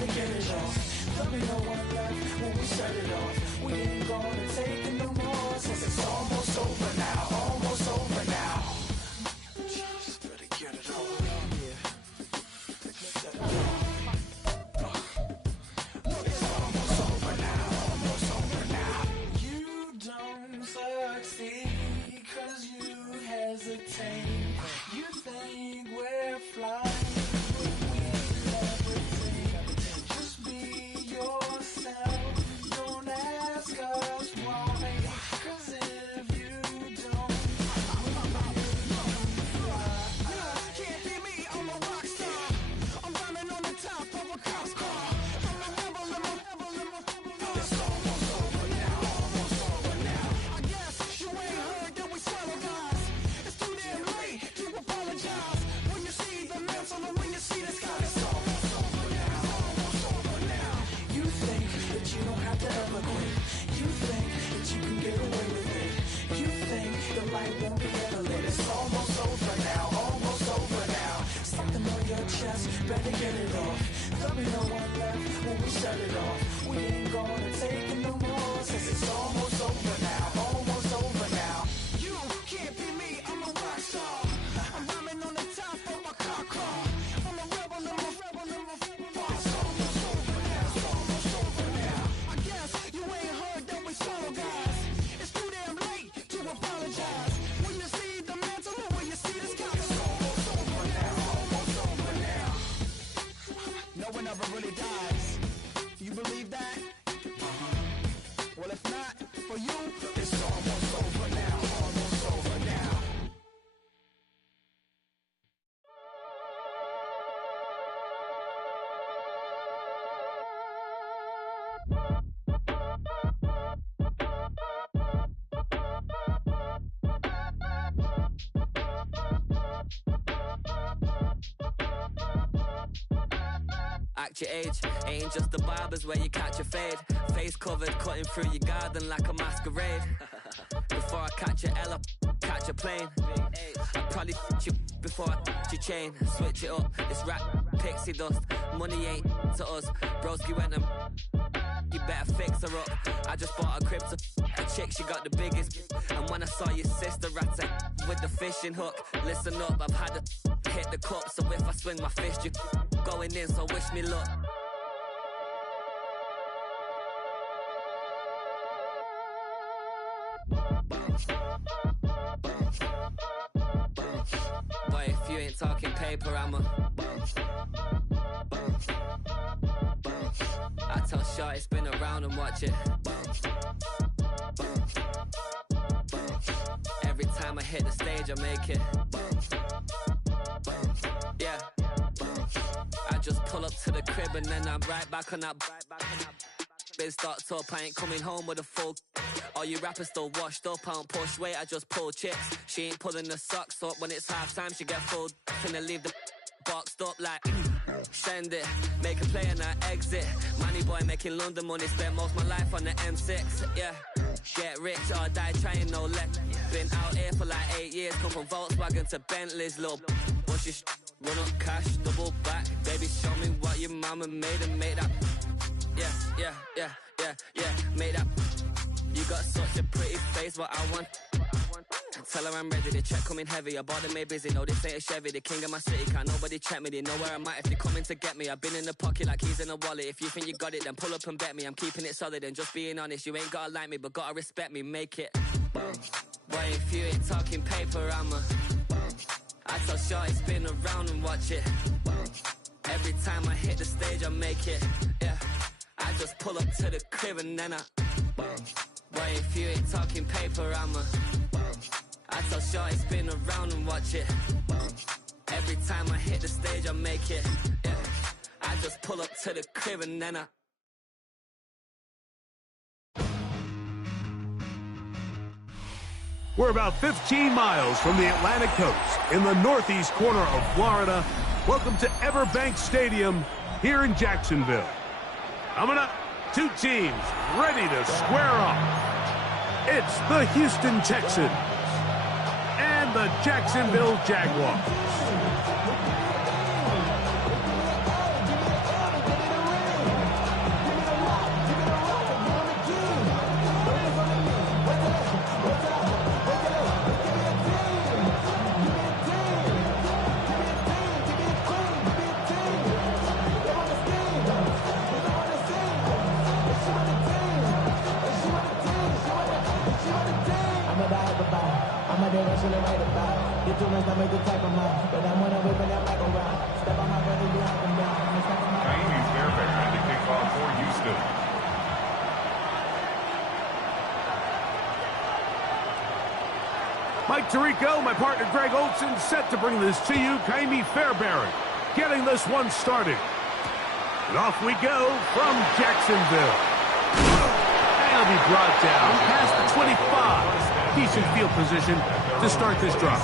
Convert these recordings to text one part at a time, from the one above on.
better get it off. There'll be no one left when we shut it off. We ain't gonna take it no more, since it's almost over now, almost over now. Just better get it off. Yeah. Shut it off. It's almost over now, almost over now. You don't succeed 'cause you hesitate. You think we're flying, but we levitate. Just be yourself, don't ask us why, 'cause if you don't, we will fly. Can't be me, I'm a rock star. I'm running on the top of a cop's car. I'm a rebel, I'm a rebel, I'm a rebel. It's almost over now, almost over now. I guess you ain't heard that we swallow guys. It's too damn late to apologize. When you see the mantle and when you see the sky, it's almost over now, almost over now. You think that you don't have to ever quit. You think that you can get away with it. You think the light won't be ever lit. It's almost over now, almost over now. Something on your chest, better get it off. There'll be no one left when we shut it off. We ain't gonna take it no more, since it's almost over now, almost over now. You can't be me, I'm a rock star. I'm rhyming on the top of my car. I'm a rebel, I'm a rebel, I'm a rebel. It's almost over now, it's almost over now. I guess you ain't heard that we swallow guys. It's too damn late to apologize. When you see the mantle or when you see the sky, it's almost over now, almost over now. No one ever really dies. You believe that? Well, if not, for you, it's almost over now, almost over now. Act your age, ain't just the barbers where you catch a fade. Face covered, cutting through your garden like a masquerade. Before I catch a L up, catch a plane. I'd probably you before I your chain. Switch it up, it's rap, pixie dust. Money ain't to us, broski went and you better fix her up. I just bought a crib to a chick, she got the biggest. And when I saw your sister at it with the fishing hook, listen up, I've had to hit the cup. So if I swing my fist, you going in, so wish me luck. Boy, if you ain't talking paper, I'm a I tell Shorty spin around and watch it. Every time I hit the stage, I make it. Yeah. I just pull up to the crib and then I'm right back on that. Been starts up, I ain't coming home with a full. All you rappers still washed up, I don't push weight, I just pull chicks. She ain't pulling the socks up when it's half time, she get full. Finna leave the boxed up like send it, make a play and I exit. Money boy making London money, spent most of my life on the M6. Yeah, get rich or die trying, no let. Been out here for like 8 years, come from Volkswagen to Bentley's, little what's your run up cash, double back. Baby, show me what your mama made and make that. Yeah, made that. You got such a pretty face, what I want. Tell her I'm ready, the check coming heavy. I bought them made busy, no this ain't a Chevy. The king of my city, can't nobody check me. They know where I'm at if they coming to get me. I've been in the pocket like keys in a wallet. If you think you got it, then pull up and bet me. I'm keeping it solid and just being honest. You ain't gotta like me, but gotta respect me, make it. Boy, if you ain't talking paper, I'm a I tell Shorty spin around and watch it. Every time I hit the stage, I make it. Yeah, I just pull up to the crib and then I Boy, if you ain't talking paper, I'm a I tell Shorty spin around and watch it. Every time I hit the stage, I make it. Yeah, I just pull up to the crib and then I We're about 15 miles from the Atlantic coast in the northeast corner of Florida. Welcome to Everbank Stadium here in Jacksonville. Coming up, two teams ready to square off. It's the Houston Texans and the Jacksonville Jaguars. talk about. I'm out there rushing to write about. Get too much, I make the type of mind. But I'm when I'm whipping that mic around. Step on my brother, be up and down. Kaimi Fairbairn had the kickoff for Houston. Mike Tirico, my partner Greg Olson, set to bring this to you. Kaimi Fairbairn getting this one started. And off we go from Jacksonville. And he'll be brought down past the 25. Decent field position to start this drive.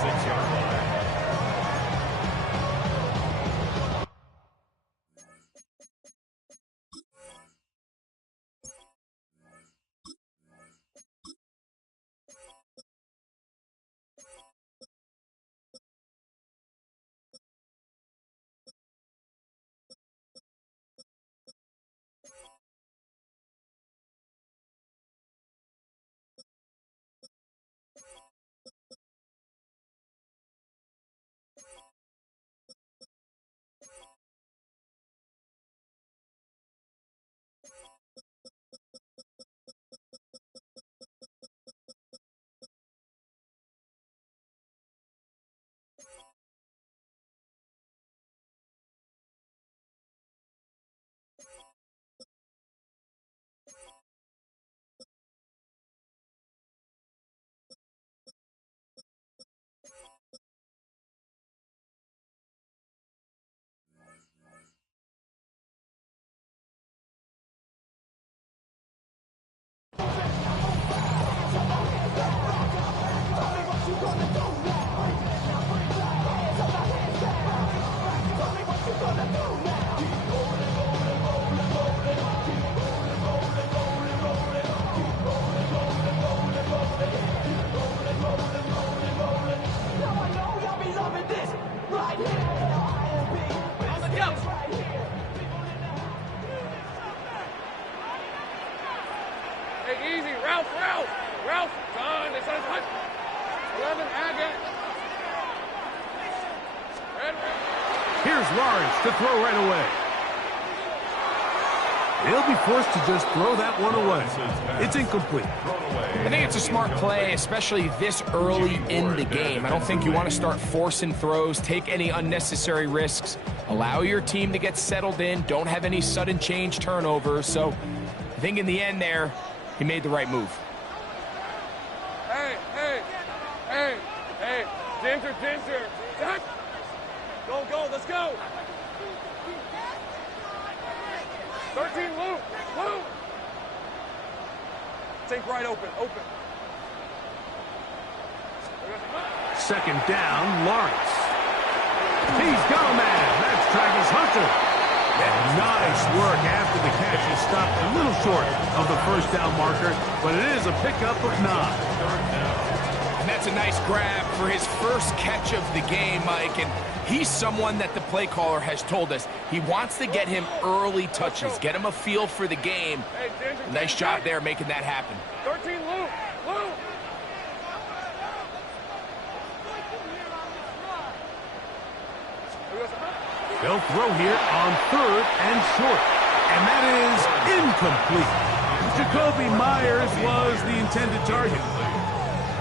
Hey, easy. Ralph. Son, it's on touch. 11, Agate. Here's Lawrence to throw right away. He'll be forced to just throw that one away. It's incomplete. I think it's a smart play, especially this early in the game. I don't think you want to start forcing throws, take any unnecessary risks, allow your team to get settled in, don't have any sudden change turnovers. So I think in the end there, he made the right move. Hey. Ginger. Go, let's go. 13, Luke. Take right, open. Second down, Lawrence. He's got a man. That's Travis Hunter. And nice work after the catch. He stopped a little short of the first down marker, but it is a pickup of 9. And that's a nice grab for his first catch of the game, Mike. And he's someone that the play caller has told us he wants to get him early touches, get him a feel for the game. Nice job there making that happen. 13, Luke. They'll throw here on 3rd and short. And that is incomplete. Jacoby Myers was the intended target.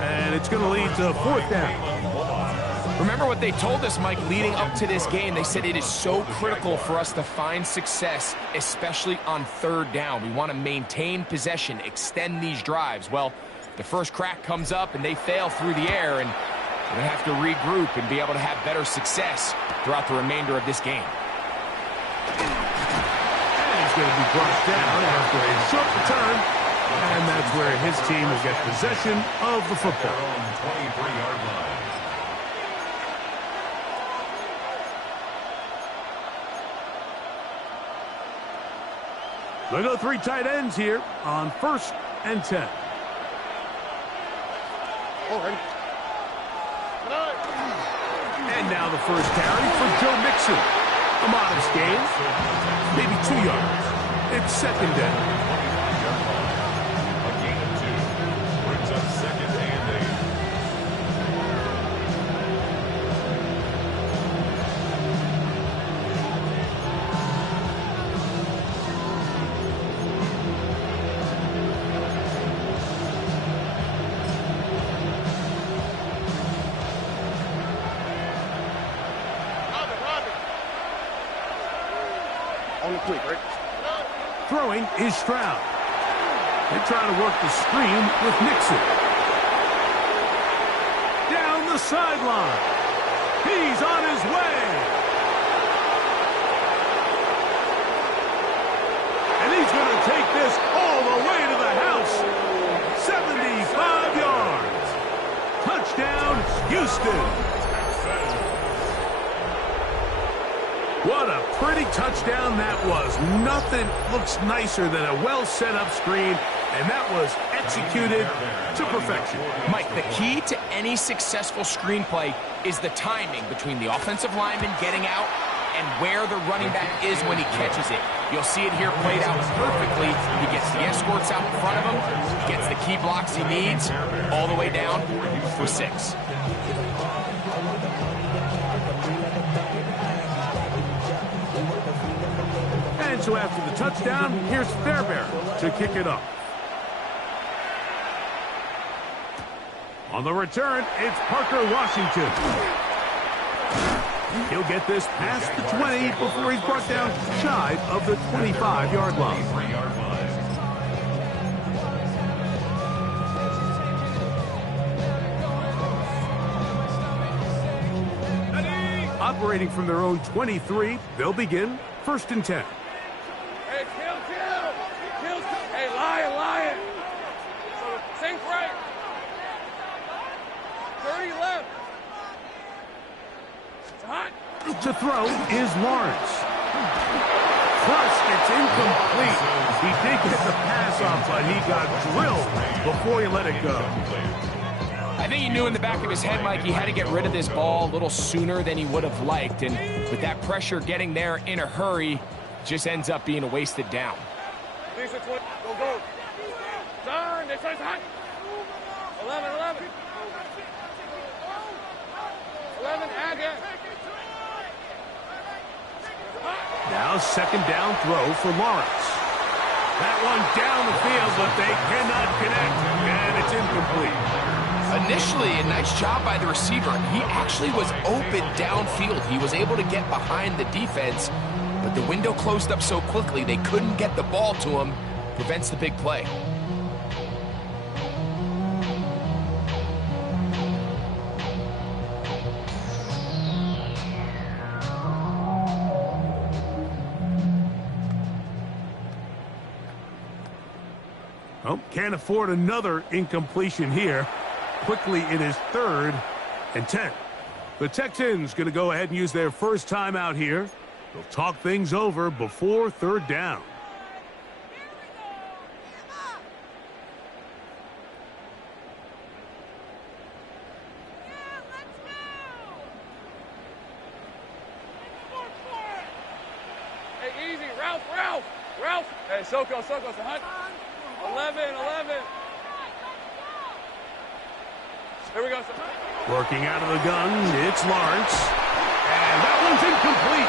And it's going to lead to 4th down. Remember what they told us, Mike, leading up to this game. They said it is so critical for us to find success, especially on 3rd down. We want to maintain possession, extend these drives. Well, the first crack comes up and they fail through the air, and we're going to have to regroup and be able to have better success throughout the remainder of this game. And he's going to be brought down after a short return. And that's where his team will get possession of the football. On the 23-yard line. They'll go 3 tight ends here on 1st and 10. And now the first carry for Joe Mixon. A modest gain, maybe 2 yards. It's 2nd down. Throwing is Stroud. They try to work the screen with Nixon. Down the sideline. He's on his way. And he's going to take this all the way to the house. 75 yards. Touchdown, Houston. What a pretty touchdown that was. Nothing looks nicer than a well-set-up screen, and that was executed to perfection. Mike, the key to any successful screenplay is the timing between the offensive lineman getting out and where the running back is when he catches it. You'll see it here played out perfectly. He gets the escorts out in front of him, gets the key blocks he needs, all the way down for 6. And so after the touchdown, here's Fairbairn to kick it up. On the return, it's Parker Washington. He'll get this past the 20 before he's brought down shy of the 25-yard line. Operating from their own 23, they'll begin 1st and 10. Hey, kill. Hey, lion. Sink right. 30 left. It's hot. To throw is Lawrence. First, it's incomplete. He did get the pass off, but he got drilled before he let it go. I think he knew in the back of his head, Mike, he had to get rid of this ball a little sooner than he would have liked. And with that pressure getting there in a hurry, just ends up being a wasted down. Go. Turn. This is hot. 11. 11, again. Now 2nd down throw for Lawrence. That one down the field, but they cannot connect, and it's incomplete. Initially, a nice job by the receiver. He actually was open downfield. He was able to get behind the defense, but the window closed up so quickly they couldn't get the ball to him. Prevents the big play. Oh, can't afford another incompletion here. Quickly, it is 3rd and 10. The Texans going to go ahead and use their first timeout here. They'll talk things over before 3rd down. Hey, easy. Ralph. Hey, Soko, it's a hunt. 11. Here we go, sir. Working out of the gun, it's Lawrence. And that one's incomplete.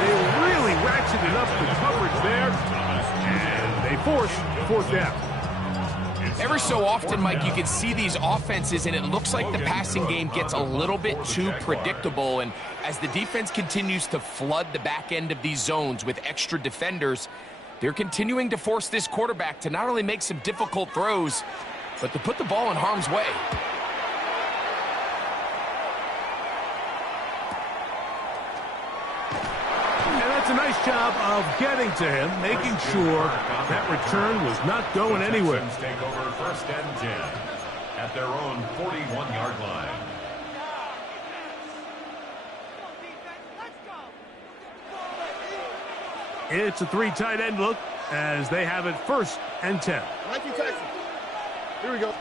They really ratcheted up the coverage there. And they force 4th down. Every so often, Mike, you can see these offenses, and it looks like the passing game gets a little bit too predictable. And as the defense continues to flood the back end of these zones with extra defenders, they're continuing to force this quarterback to not only make some difficult throws, but to put the ball in harm's way. A nice job of getting to him, making sure that return was not going anywhere. Take over 1st and 10 at their own 41-yard line. It's a 3 tight end look as they have it 1st and 10. Here we go.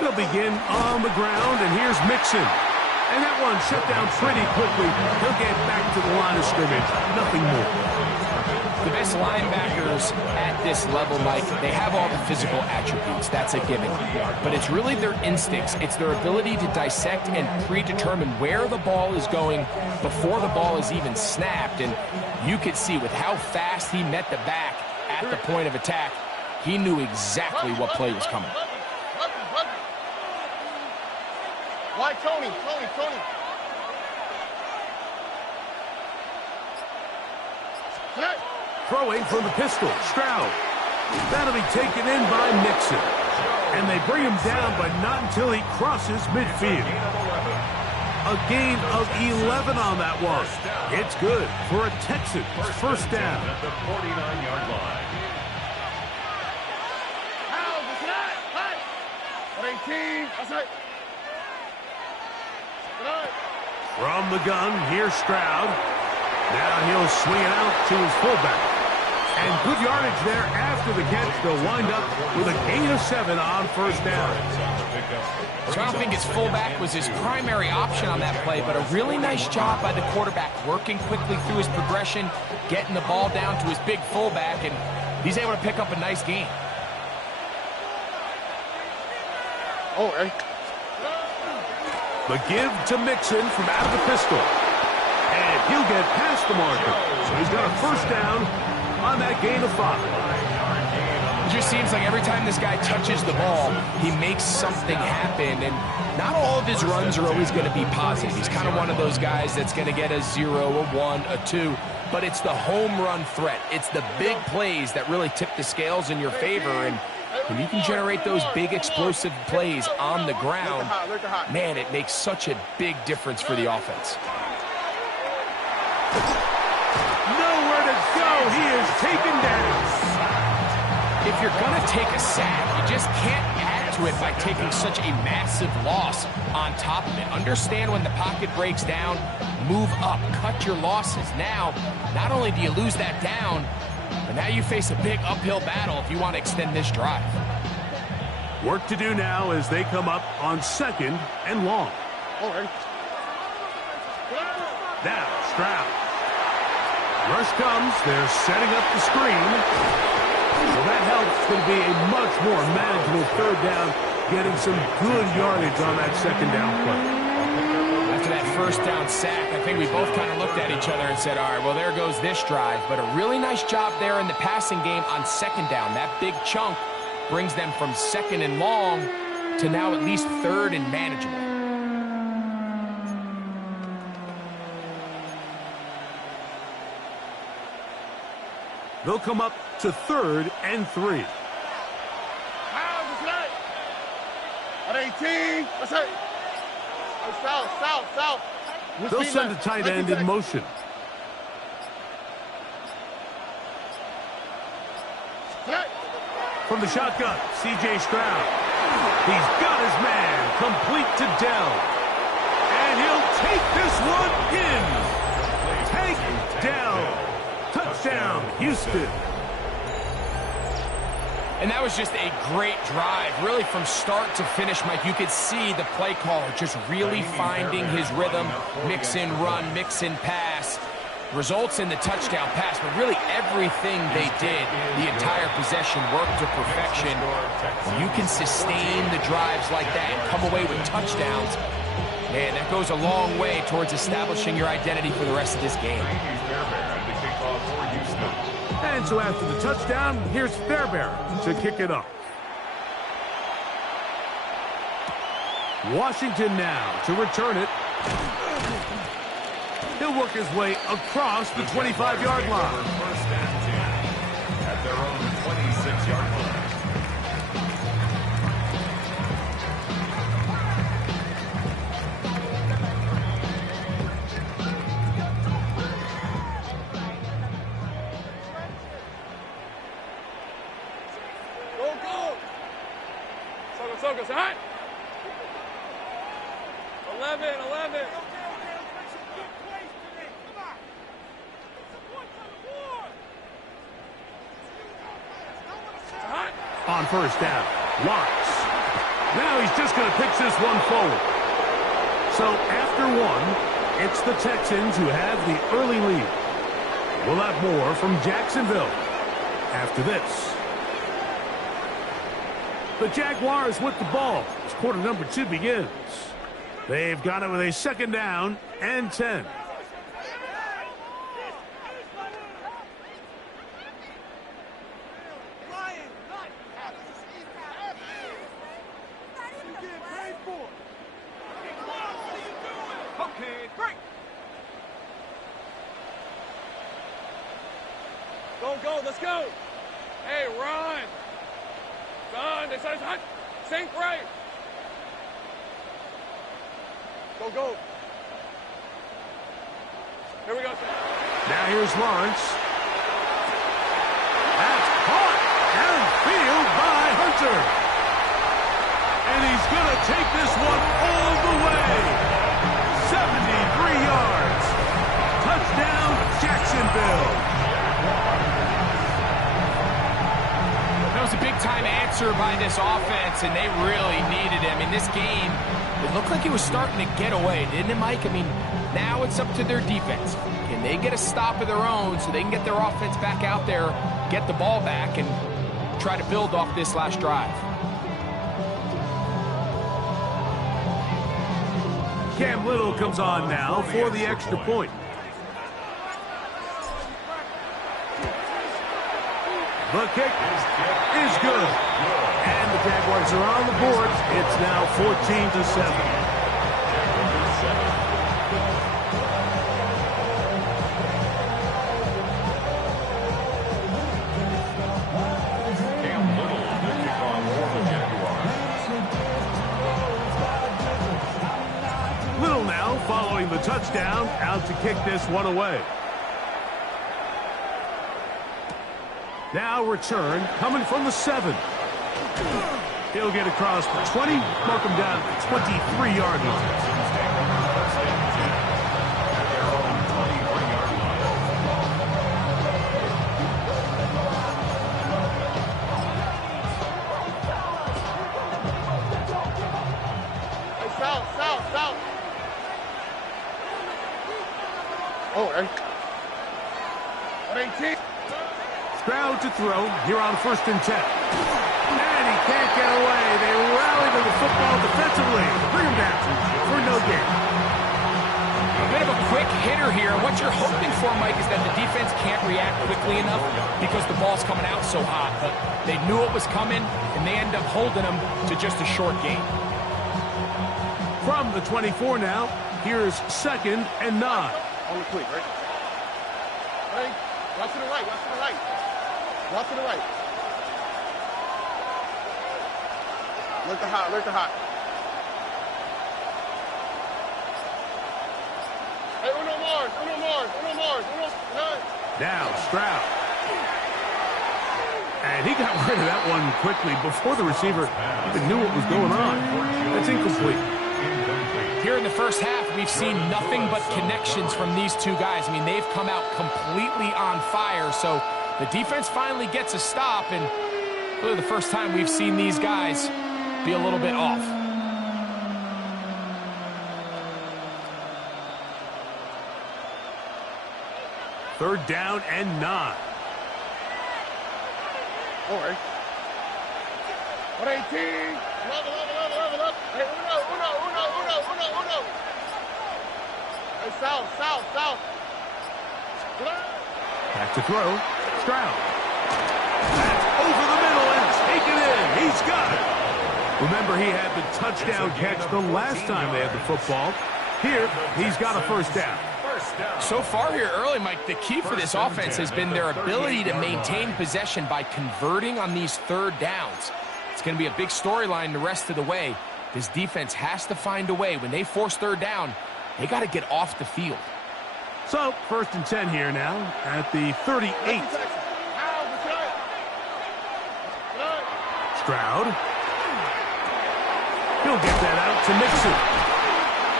They'll begin on the ground, and here's Mixon. And that one shut down pretty quickly. He'll get back to the line of scrimmage. Nothing more. The best linebackers at this level, Mike, they have all the physical attributes. That's a given. But it's really their instincts. It's their ability to dissect and predetermine where the ball is going before the ball is even snapped. And you could see with how fast he met the back at the point of attack, he knew exactly what play was coming. Why, Tony? Throwing from the pistol, Stroud. That'll be taken in by Mixon. And they bring him down, but not until he crosses midfield. A gain of 11 on that one. It's good for a Texans first down. At the 49-yard line. 18. That's it. From the gun, here's Stroud. Now he'll swing it out to his fullback. And good yardage there after the catch. They'll wind up with a gain of 7 on first down. So I don't think his fullback was his primary option on that play, but a really nice job by the quarterback working quickly through his progression, getting the ball down to his big fullback, and he's able to pick up a nice gain. Oh, hey. The give to Mixon from out of the pistol. And he'll get past the marker. So he's got a first down on that gain of 5. It just seems like every time this guy touches the ball, he makes something happen. And not all of his runs are always going to be positive. He's kind of one of those guys that's going to get a 0, a 1, a 2. But it's the home run threat. It's the big plays that really tip the scales in your favor. And when you can generate those big explosive plays on the ground, man, it makes such a big difference for the offense. Nowhere to go. He is taken down. If you're going to take a sack, you just can't add to it by taking such a massive loss on top of it. Understand when the pocket breaks down, move up, cut your losses. Now, not only do you lose that down, but now you face a big uphill battle if you want to extend this drive. Work to do now as they come up on 2nd and long. Now, Stroud. Rush comes. They're setting up the screen. So that helps. It's going to be a much more manageable third down, getting some good yardage on that second down play. After that first down sack, I think we both kind of looked at each other and said, all right, well, there goes this drive. But a really nice job there in the passing game on second down. That big chunk brings them from 2nd and long to now at least 3rd and manageable. They'll come up to 3rd and 3. At 18. That's it. South. They'll send the tight end in motion. From the shotgun, C.J. Stroud. He's got his man, complete to Dell. And he'll take this one in. Take Dell. Touchdown, Houston. And that was just a great drive. Really from start to finish, Mike, you could see the play caller just really finding his rhythm. Mix in run, mix in pass. Results in the touchdown pass, but really everything they did, the entire possession worked to perfection. When you can sustain the drives like that and come away with touchdowns, man, that goes a long way towards establishing your identity for the rest of this game. And so after the touchdown, here's Fairbairn to kick it off. Washington now to return it. He'll work his way across the 25-yard line. First and 10 at their own 26-yard line. Focus, all right? 11. On first down, Lawrence. Now he's just going to pitch this one forward. So after 1, it's the Texans who have the early lead. We'll have more from Jacksonville after this. The Jaguars with the ball as quarter number 2 begins. They've got it with a 2nd down and 10. Go, go, let's go. Hey, run. Run, they said hut. Sink right. Go, go. Here we go. Now here's Lawrence. That's caught and field by Hunter. And he's going to take this one all the way. 73 yards. Touchdown, Jacksonville. That was a big-time answer by this offense, and they really needed it. I mean, this game, it looked like it was starting to get away, didn't it, Mike? I mean, now it's up to their defense. Can they get a stop of their own so they can get their offense back out there, get the ball back, and try to build off this last drive? Cam Little comes on now for the extra point. The kick is good. And the Jaguars are on the board. It's now 14-7. Little now following the touchdown, out to kick this one away. Now return, coming from the 7. He'll get across the 20, mark him down at the 23-yard line. Hey, south. Oh, hey. 18. Stroud to throw here on 1st and 10. And he can't get away. They rally to the football defensively. Bring him down for no gain. A bit of a quick hitter here. What you're hoping for, Mike, is that the defense can't react quickly enough because the ball's coming out so hot. But they knew it was coming, and they end up holding them to just a short gain. From the 24 now, here's 2nd and 9. On the quick, right? Hey, watch to the right, watch to the right. Watch to the right. Look the hot. Hey, Uno Mars. Now Stroud. And he got rid of that one quickly before the receiver even knew what was going on. That's incomplete. Here in the first half, we've seen nothing but connections from these two guys. I mean, they've come out completely on fire, so the defense finally gets a stop, and really the first time we've seen these guys be a little bit off. Third down and 9. All right. 118. Level up. Hey, Uno. Hey, south. Back to throw. Stroud. That's over the middle and taken in. He's got it. Remember, he had the touchdown catch the last time they had the football. Here, he's got a first down. So far here early, Mike, the key for this offense has been their ability to maintain possession by converting on these third downs. It's going to be a big storyline the rest of the way. This defense has to find a way. When they force third down, they got to get off the field. So, 1st and 10 here now at the 38. Stroud. He'll get that out to Mixon.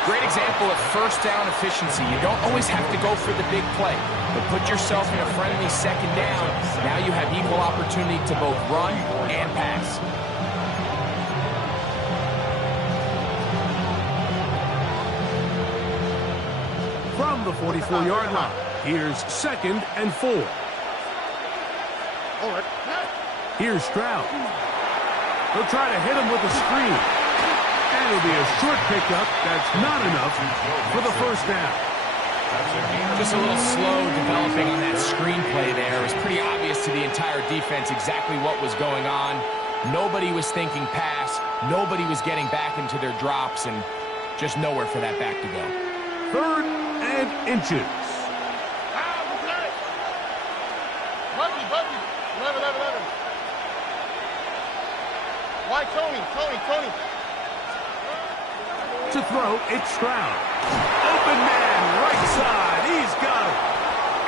Great example of first down efficiency. You don't always have to go for the big play, but put yourself in a friendly 2nd down. Now you have equal opportunity to both run and pass. From the 44-yard line, here's 2nd and 4. Here's Stroud. They'll try to hit him with a screen. And it'll be a short pickup. That's not enough for the first down. Just a little slow developing on that screenplay there. It was pretty obvious to the entire defense exactly what was going on. Nobody was thinking pass. Nobody was getting back into their drops, and just nowhere for that back to go. 3rd and inches. Right, Tony. To throw, it's Stroud. Open man, right side. He's got it.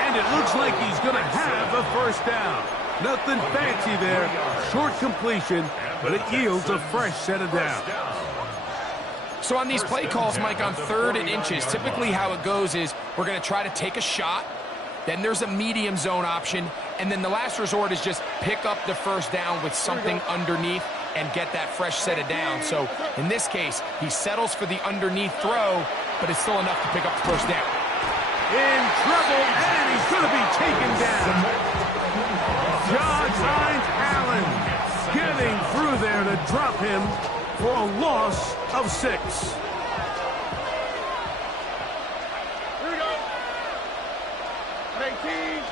And it looks like he's going to have a first down. Nothing fancy there. Short completion, but it yields a fresh set of downs. So on these play calls, Mike, on 3rd and inches, typically how it goes is we're going to try to take a shot. Then there's a medium zone option. And then the last resort is just pick up the first down with something underneath and get that fresh set of downs. So in this case, he settles for the underneath throw, but it's still enough to pick up the first down. In trouble, and he's going to be taken down. John Hines Allen getting through there to drop him for a loss of 6. Here we go. 18.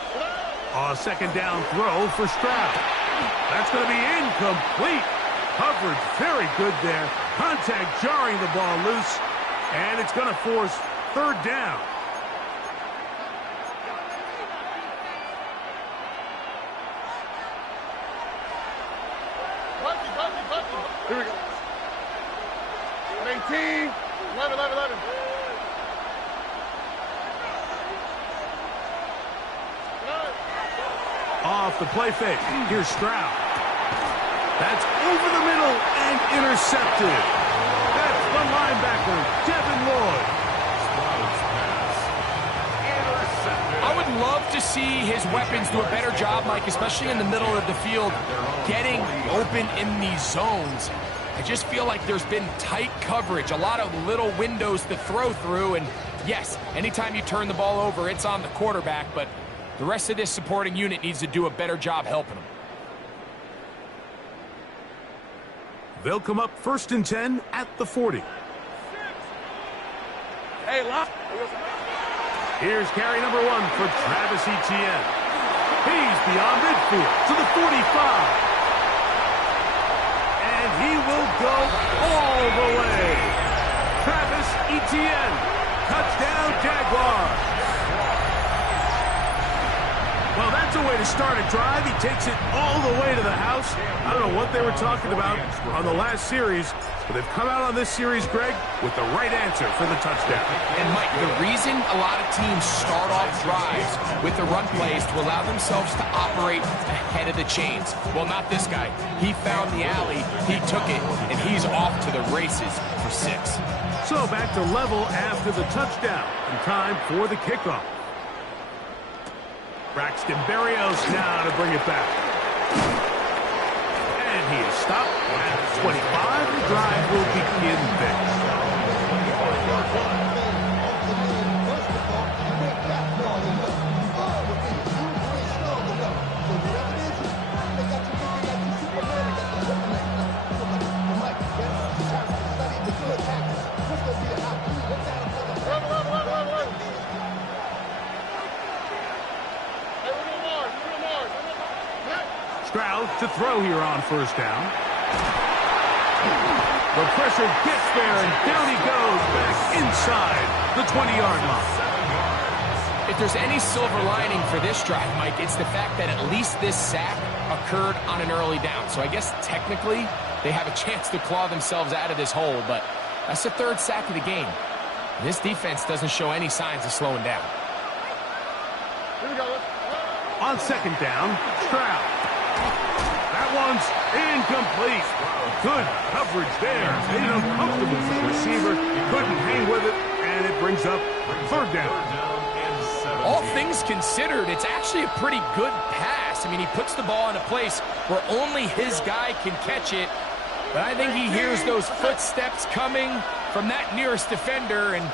A second down throw for Stroud. That's going to be incomplete. Coverage very good there. Contact jarring the ball loose, and it's going to force 3rd down. Here we go. 18. 11. Off the play fake. Here's Stroud. That's over the middle and intercepted. That's the linebacker, Devin Lloyd. I would love to see his weapons do a better job, Mike, especially in the middle of the field, getting open in these zones. I just feel like there's been tight coverage, a lot of little windows to throw through, and yes, anytime you turn the ball over, it's on the quarterback, but the rest of this supporting unit needs to do a better job helping him. They'll come up 1st and 10 at the 40. Hey, lock. Here's carry number 1 for Travis Etienne. He's beyond midfield to the 45. And he will go all the way. Travis Etienne, touchdown Jaguars. Well, that's a way to start a drive. He takes it all the way to the house. I don't know what they were talking about on the last series, but they've come out on this series, Greg, with the right answer for the touchdown. And, Mike, the reason a lot of teams start off drives with the run plays to allow themselves to operate ahead of the chains. Well, not this guy. He found the alley, he took it, and he's off to the races for 6. So back to level after the touchdown, and time for the kickoff. Braxton Berrios now to bring it back. And he is stopped at 25. The drive will begin there. Stroud to throw here on 1st down. The pressure gets there, and down he goes back inside the 20-yard line. If there's any silver lining for this drive, Mike, it's the fact that at least this sack occurred on an early down. So I guess technically they have a chance to claw themselves out of this hole, but that's the 3rd sack of the game. This defense doesn't show any signs of slowing down. Here we go. On 2nd down, Stroud. That one's incomplete. Good coverage there. Made it uncomfortable for the receiver. Couldn't hang with it, and it brings up 3rd down. All things considered, it's actually a pretty good pass. I mean, he puts the ball in a place where only his guy can catch it. But I think he hears those footsteps coming from that nearest defender, and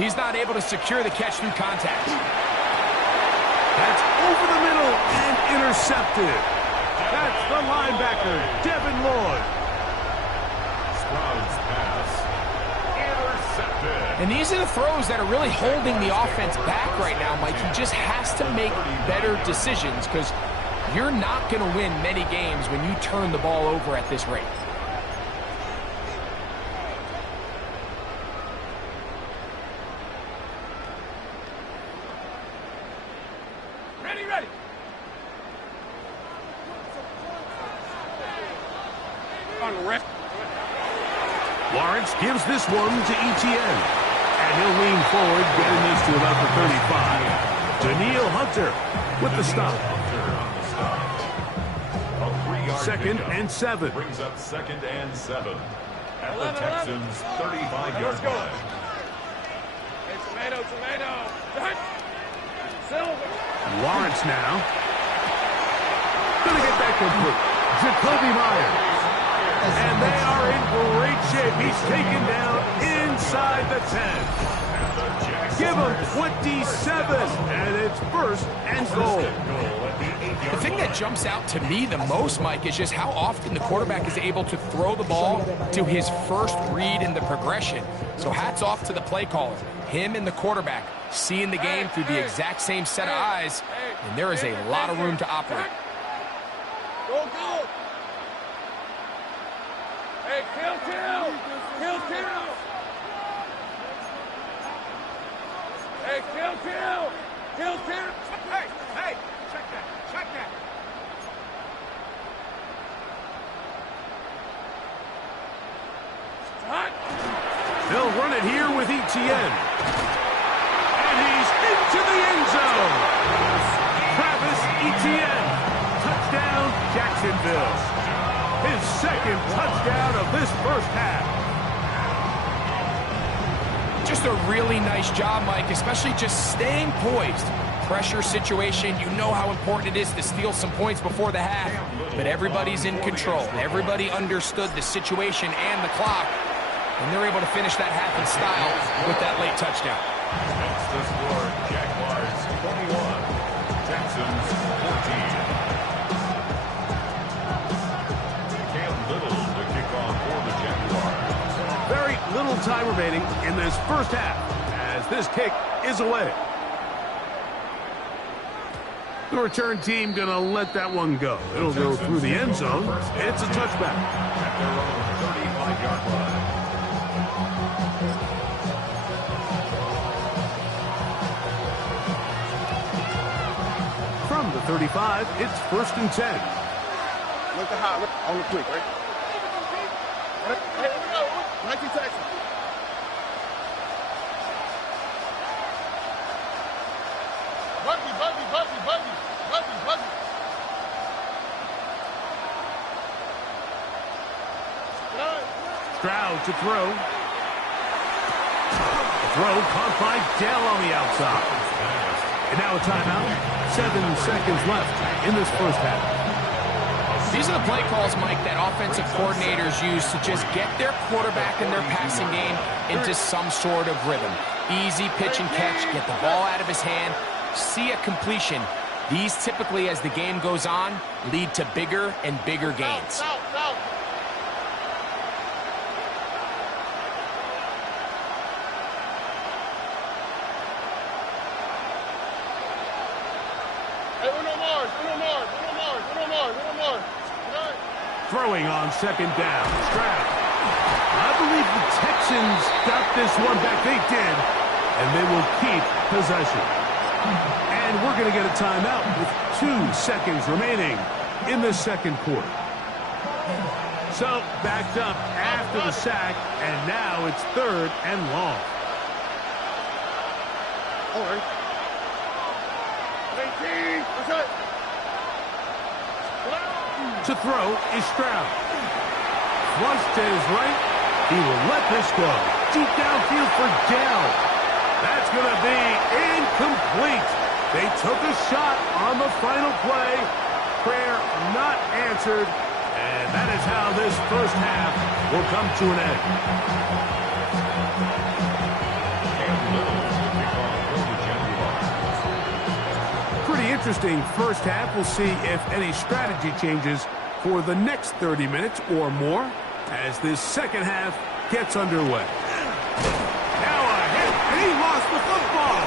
he's not able to secure the catch through contact. That's over the middle and intercepted. That's the linebacker, Devin Lloyd. Stroud's pass intercepted. And these are the throws that are really holding the offense back right now, Mike. He just has to make better decisions because you're not going to win many games when you turn the ball over at this rate. Ready. On ref. Lawrence gives this one to Etienne. And he'll lean forward, getting this to about the 35. NEL Hunter with the stop. Second and 7. Brings up 2nd and 7 at the Texans' 35-yard line. Hey, tomato. Silver. Lawrence now. Gonna get that complete. Jacoby Myers. And they are in great shape. He's taken down inside the 10. Give him 27, and it's 1st and goal. The thing that jumps out to me the most, Mike, is just how often the quarterback is able to throw the ball to his first read in the progression. So hats off to the play caller. Him and the quarterback seeing the game through the exact same set of eyes, and there is a lot of room to operate. Go. Hey, kill. Hey, kill. Hey, check that. They'll run it here with Etienne. And he's into the end zone. Travis Etienne. Touchdown, Jacksonville. His 2nd touchdown of this first half. Just a really nice job, Mike, especially just staying poised. Pressure situation, you know how important it is to steal some points before the half, but everybody's in control. Everybody understood the situation and the clock, and they're able to finish that half in style with that late touchdown. That's the score. Jaguars 21, Texans 14. Cam Little to kick off for the Jaguars. Very little time remaining in this first half as this kick is away. The return team going to let that one go. It'll go through the end zone. It's a touchback. At their own 35-yard line. From the 35, it's 1st and 10. Look the high, look on the quick, right? Hey, here we go. 19 Texans. Buggy. Stroud to throw. Throw caught by Dell on the outside. And now a timeout. 7 seconds left in this first half. These are the play calls, Mike, that offensive coordinators use to just get their quarterback and their passing game into some sort of rhythm. Easy pitch and catch, get the ball out of his hand, see a completion. These typically, as the game goes on, lead to bigger and bigger gains. Throwing on 2nd down. Stroud. I believe the Texans got this one back. They did. And they will keep possession. And we're going to get a timeout with 2 seconds remaining in the second quarter. So, backed up after the sack, and now it's 3rd and long. All right. 18. That's it. To throw is Stroud. Flush to his right. He will let this go. Deep downfield for Dell. That's going to be incomplete. They took a shot on the final play. Prayer not answered. And that is how this first half will come to an end. Pretty interesting first half. We'll see if any strategy changes for the next 30 minutes or more as this second half gets underway. Now a hit, and he lost the football.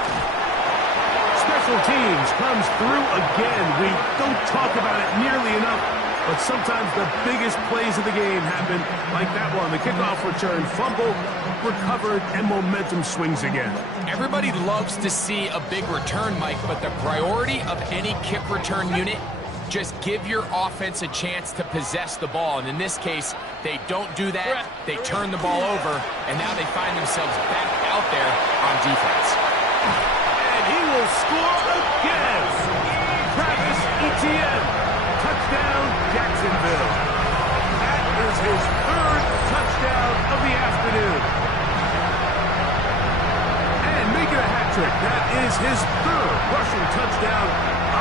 Special teams comes through again. We don't talk about it nearly enough, but sometimes the biggest plays of the game happen like that one. The kickoff return, fumble, recovered, and momentum swings again. Everybody loves to see a big return, Mike, but the priority of any kick return unit just give your offense a chance to possess the ball. And in this case, they don't do that. They turn the ball over, and now they find themselves back out there on defense. And he will score again. Travis Etienne. Touchdown, Jacksonville. That is his third touchdown of the afternoon. And making a hat trick. That is his third rushing touchdown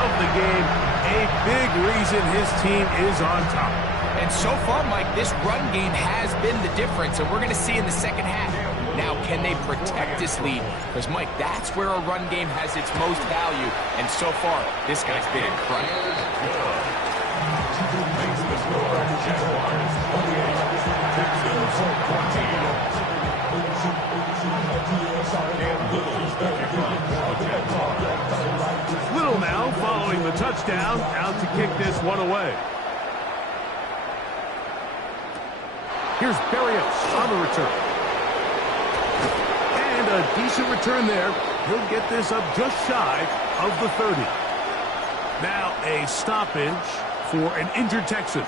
of the game. A big reason his team is on top. And so far, Mike, this run game has been the difference, and we're going to see in the second half. Now, can they protect this lead? Because, Mike, that's where a run game has its most value, and so far, this guy's been incredible. Little now following the touchdown, out to kick this one away. Here's Berrios on the return. And a decent return there. He'll get this up just shy of the 30. Now a stoppage for an injured Texan.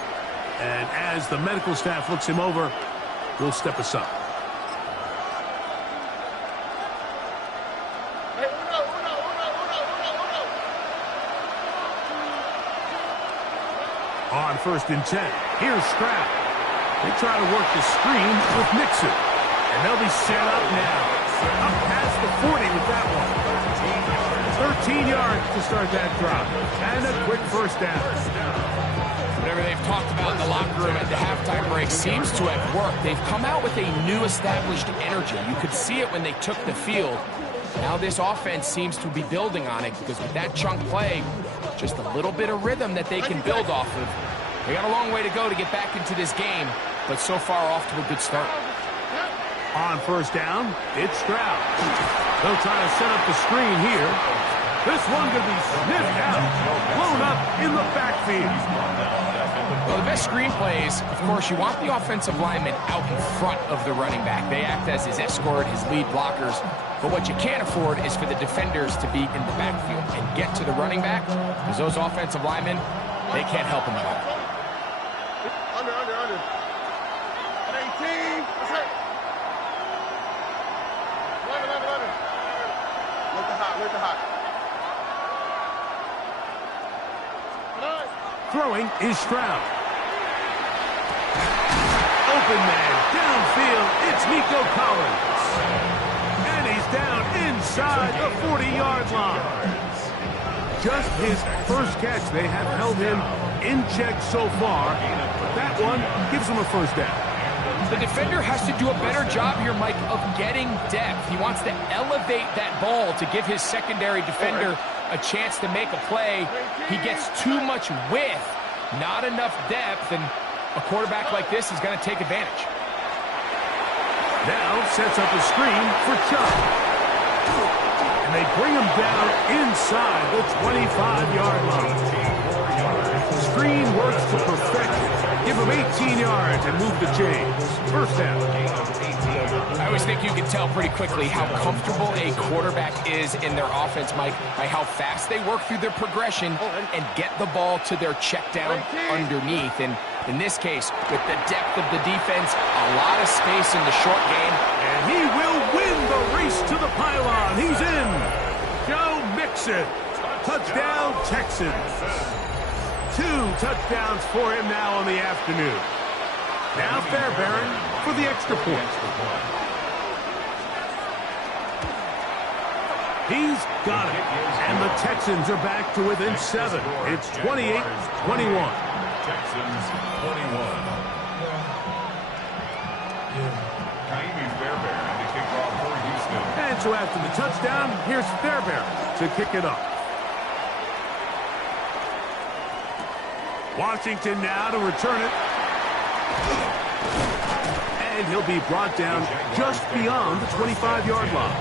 And as the medical staff looks him over, we'll step aside. On 1st and 10, here's Stroud. They try to work the screen with Nixon. And they'll be set up now. Up past the 40 with that one. 13 yards to start that drop. And a quick first down. Whatever they've talked about in the locker room at the halftime break seems to have worked. They've come out with a new established energy. You could see it when they took the field. Now this offense seems to be building on it because with that chunk play, just a little bit of rhythm that they can build off of. They got a long way to go to get back into this game, but so far off to a good start. On 1st down, it's Stroud. They'll try to set up the screen here. This one going to be sniffed out, blown up in the backfield. Well, the best screen plays, of course, you want the offensive lineman out in front of the running back. They act as his escort, his lead blockers. But what you can't afford is for the defenders to be in the backfield and get to the running back, because those offensive linemen, they can't help him at all. Under. 18. That's it. 11. Let the hot. Throwing is Stroud. Open man, downfield, it's Nico Collins. And he's down inside the 40-yard line. Just his first catch. They have held him in check so far. That one gives him a first down. The defender has to do a better job here, Mike, of getting depth. He wants to elevate that ball to give his secondary defender a chance to make a play. He gets too much width, not enough depth, and a quarterback like this is going to take advantage. Now sets up a screen for Chubb. And they bring him down inside the 25-yard line. Screen works to perfection. Give him 18 yards and move the chains. First down. I always think you can tell pretty quickly how comfortable a quarterback is in their offense, Mike, by how fast they work through their progression and get the ball to their check down underneath. And in this case, with the depth of the defense, a lot of space in the short game. And he will win the race to the pylon. He's in. Joe Mixon. Touchdown, Texans. 2 touchdowns for him now on the afternoon. Now Fairbairn for the extra point. He's got it. And the Texans are back to within 7. It's 28-21. Texans 21. Kaimi Fairbairn to kick off for Houston. And so after the touchdown, here's Fairbairn to kick it off. Washington now to return it. And he'll be brought down just beyond the 25-yard line.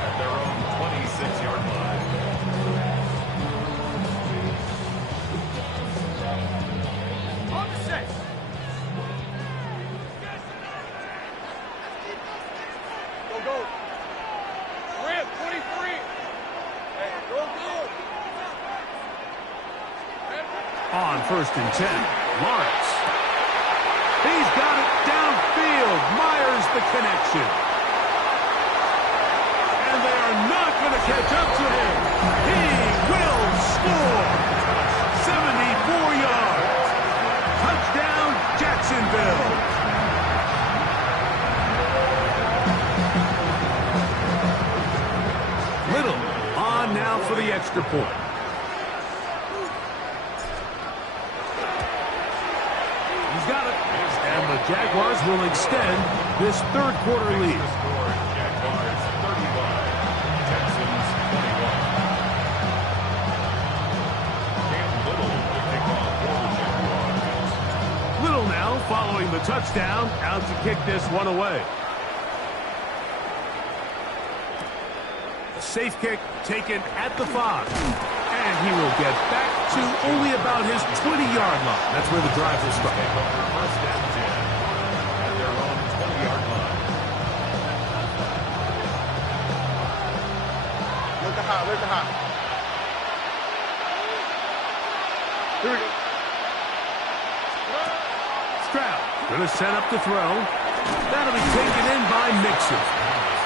At their own 26-yard line. On the 6. Go. Rip, 23. Hey, go. first and 10. Lawrence. He's got it downfield. Myers the connection. And they are not going to catch up to him. He will score. 74 yards. Touchdown, Jacksonville. Little on now for the extra point. He's got it. And the Jaguars will extend this third quarter lead. Jaguars 35, Texans 21. Cam Little to kick off for the Jaguars. Little now following the touchdown, out to kick this one away. Safe kick taken at the 5. And he will get back to only about his 20-yard line. That's where the drive will start. First and 10 at their own 20-yard line. Look at high, look at high. Here we go. Stroud going to set up the throw. That'll be taken in by Mixon.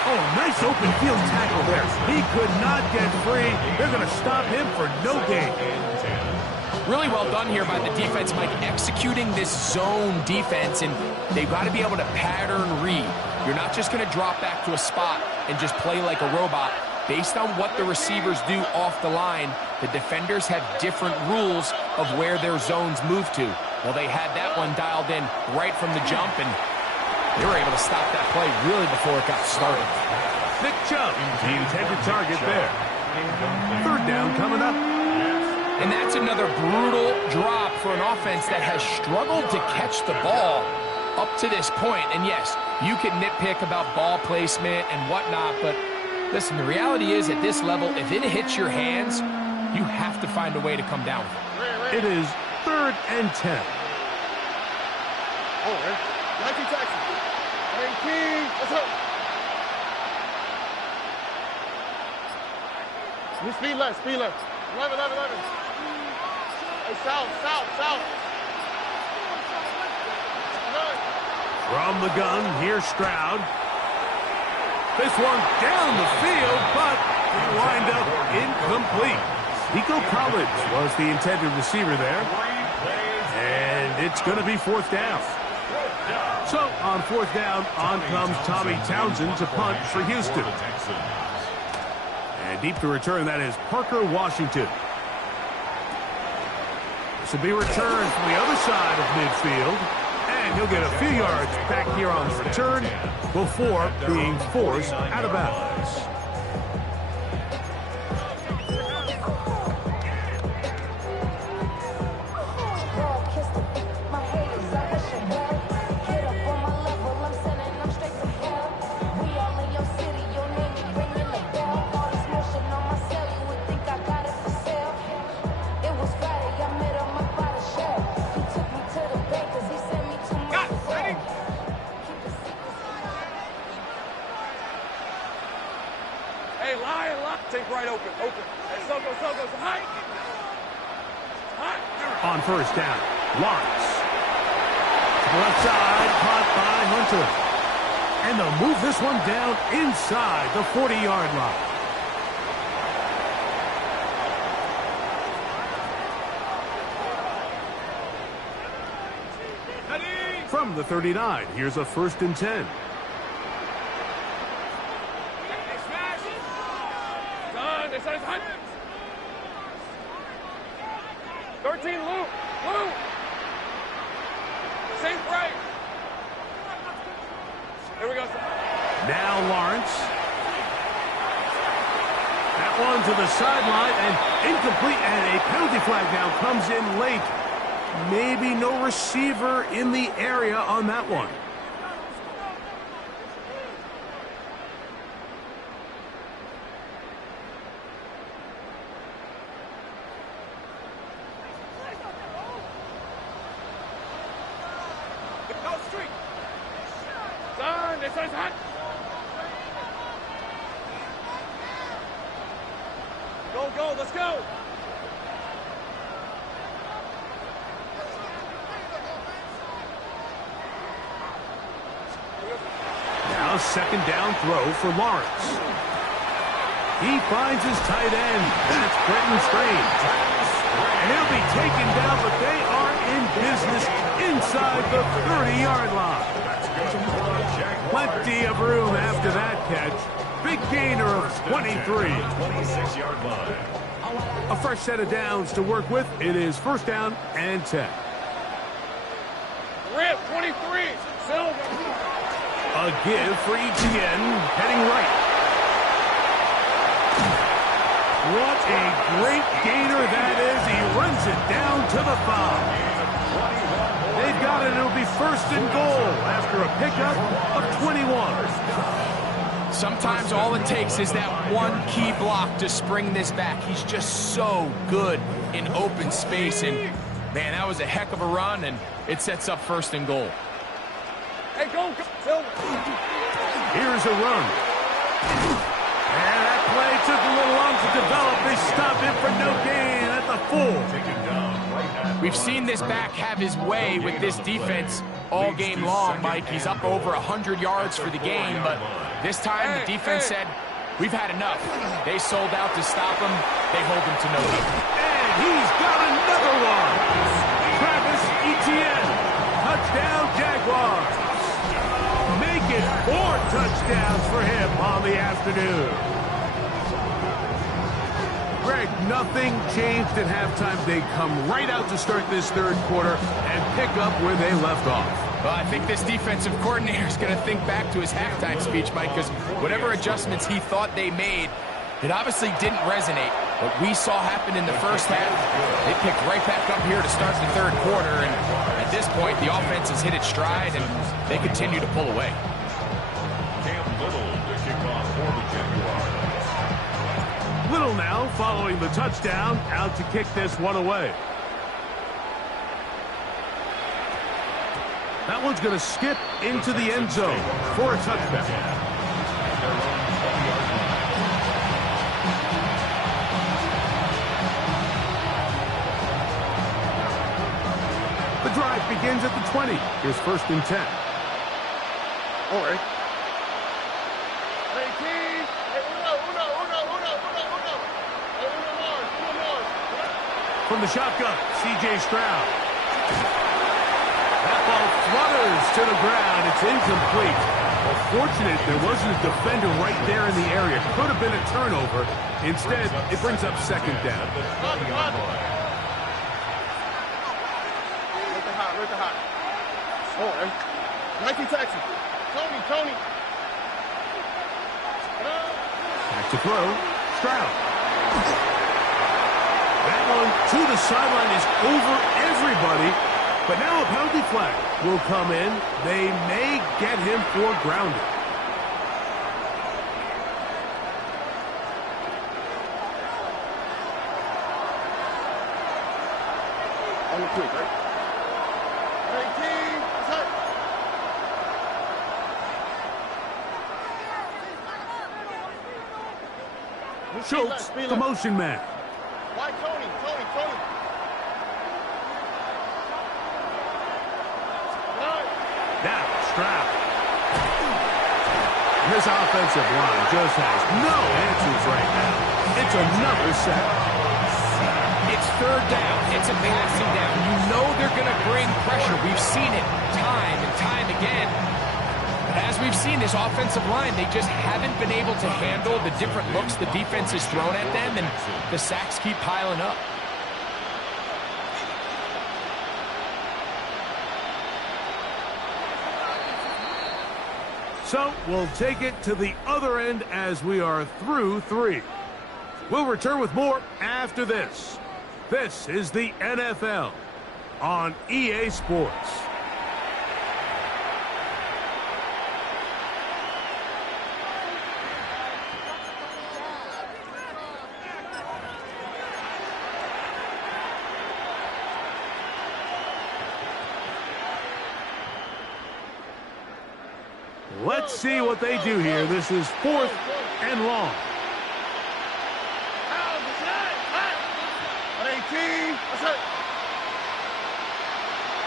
Oh, nice open field tackle there. He could not get free. They're going to stop him for no gain. Really well done here by the defense, Mike, executing this zone defense, and they've got to be able to pattern read. You're not just going to drop back to a spot and just play like a robot. Based on what the receivers do off the line, the defenders have different rules of where their zones move to. Well, they had that one dialed in right from the jump, and they were able to stop that play really before it got started. Nick Chubb, the intended target there. Third down coming up. And that's another brutal drop for an offense that has struggled to catch the ball up to this point. And yes, you can nitpick about ball placement and whatnot, but listen, the reality is at this level, if it hits your hands, you have to find a way to come down with It it. is 3rd and 10. Oh, man. Nike taxi. Hey, King, what's up? Speed left, speed left. 11. Hey, south. From the gun, here's Stroud. This one down the field, but he wind up incomplete. Nico Collins was the intended receiver there. And it's going to be 4th down. So, on 4th down, on comes Tommy Townsend to punt for Houston. And deep to return, that is Parker Washington. This will be returned from the other side of midfield. And he'll get a few yards back here on the return before being forced out of bounds. On 1st down, Lawrence. To the left side, caught by Hunter. And they'll move this one down inside the 40-yard line. From the 39, here's a 1st and 10. Now Lawrence. That one to the sideline and incomplete, and a penalty flag now comes in late. Maybe no receiver in the area on that one. Go, let's go. second down throw for Lawrence. He finds his tight end. That's Brenton Strange. And he'll be taken down, but they are in business inside the 30-yard line. Plenty of room after that catch. Big gainer of 23. 26-yard line. A fresh set of downs to work with. It is first down and 10. Rip, 23. Silver. A give for Etienne, heading right. What a great gainer that is. He runs it down to the 5. They've got it. It'll be first and goal after a pickup of 21. Sometimes all it takes is that one key block to spring this back. He's just so good in open space. And, man, that was a heck of a run, and it sets up first and goal. Hey, go, Silver. Here's a run. And that play took a little long to develop. They stop it for no gain at the 4. We've seen this back have his way with this defense all game long, Mike. He's up over 100 yards for the game, but this time the defense said, we've had enough. They sold out to stop him. They hold him to no gain. And he's got another one. Travis Etienne. Touchdown, Jaguars. Make it 4 touchdowns for him on the afternoon. Greg, nothing changed at halftime. They come right out to start this third quarter and pick up where they left off. Well, I think this defensive coordinator is going to think back to his halftime speech, Mike, because whatever adjustments he thought they made, it obviously didn't resonate. What we saw happen in the first half, they picked right back up here to start the third quarter, and at this point, the offense has hit its stride, and they continue to pull away. Cam Little to kick off for the Jaguars. Little now following the touchdown, out to kick this one away. That one's going to skip into the end zone for a touchdown. The drive begins at the 20. Here's first and 10. All right. Hey, team. Hey, uno. Hey, uno more. From the shotgun, C.J. Stroud. That ball flutters to the ground. It's incomplete. Well, fortunate there wasn't a defender right there in the area. Could have been a turnover. Instead, it brings up second down. Look at hot. All right. Nike taxi. Tony. Back to throw. Stroud. That one to the sideline is over everybody. But now a penalty flag will come in. They may get him for grounding. On the quick, right? Hey, team. What's up? Schultz, the motion man. Why Tony? Now, Stroud. This offensive line just has no answers right now. It's another sack. It's third down. It's a passing down. You know they're going to bring pressure. We've seen it time and time again. But as we've seen, this offensive line, they just haven't been able to handle the different looks the defense has thrown at them, and the sacks keep piling up. So we'll take it to the other end as we are through 3. We'll return with more after this. This is the NFL on EA Sports. Let's see what they do here. This is 4th and long. 18. What's up?